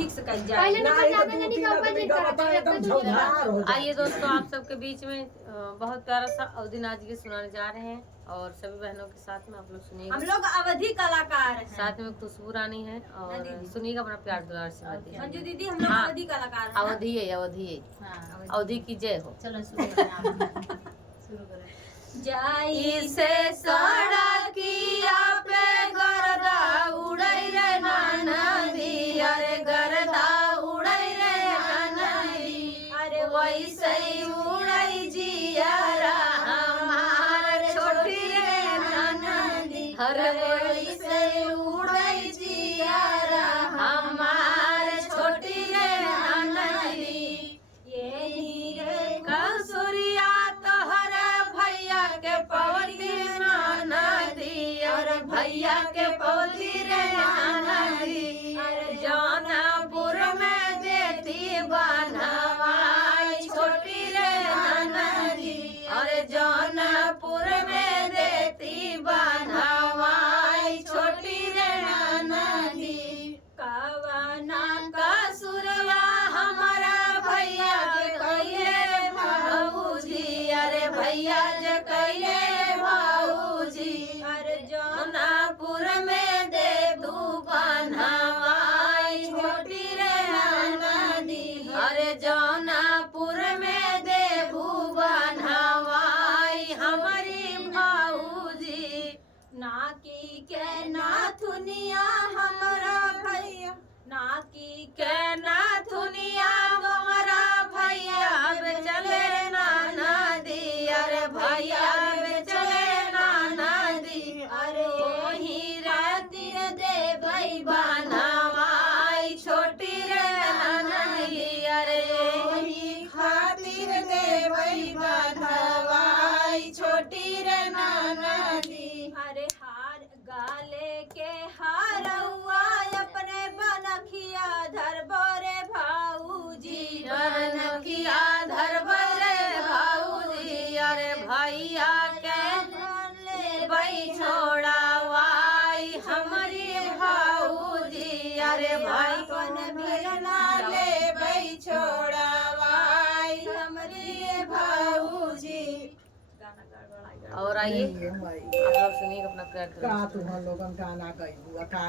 Fix कर जाए। आइए दोस्तों, आप सबके बीच में बहुत प्यारा सा अवधि नाच गीत सुनाने जा रहे हैं और सभी बहनों के साथ में आप लोग सुनिएगा। हम लोग अवधि कलाकार हैं, साथ में खुशबू रानी है और सुनिएगा अपना प्यार दुलार से। मंजू दीदी हम लोग अवधि कलाकार हैं। अवधि है, अवधि है, अवधि की जय हो। चलो शुरू करें। जाई से सड़किया पे गर्दा उड़ै रे ननदी, अरे गर्दा उड़ै रे ननदी, अरे वैसे उड़ै जियारा हमार छोटी रे ननदी, अरे वैसे उड़ै जियारा हमार छोटी रे ननदी। यही रे कसुरिया तोहर भैया के पवती ननदी, अरे भैया के पवती रे ननदी, अरे जौनपुर में देती बनवाई छोटी रे ननदी, अरे जौनपुर में देती बनवाई छोटी रे ननदी। कवना कसुरवा हमारा भैया के कहिए भाऊजी, अरे भैया जे कहिए भाऊजी, अरे जौनपुर में दे दू बनवाई छोटी रे ननदी, अरे जौनपुर में देबू बनवाई हमारी भाऊजी। नाकी के नाथुनिया हमारा भैया, नाकी के नाथुनिया हमारा भैया बेचले ननदी, अरे भैया बेचले ननदी, अरे ओही राती देबै बनवाई छोटी रे ननदी, अरे ओही खातिर देबै बनवाई छोटी रे ननदी। अरे हार गाले के हारौआ अपने बनखिया धरबो रे भाऊजी, बनखिया धरबो रे भाऊजी, अरे भैया के लेबै छोड़ावाई हमारी भाऊजी, अरे भाई कौन भिरना लेबै छोड़ावाई हमारी भाऊजी। और आइए आप लोग सुनिएगा अपना प्यार दुलार से। का तू हम लोगन गाना गइबू का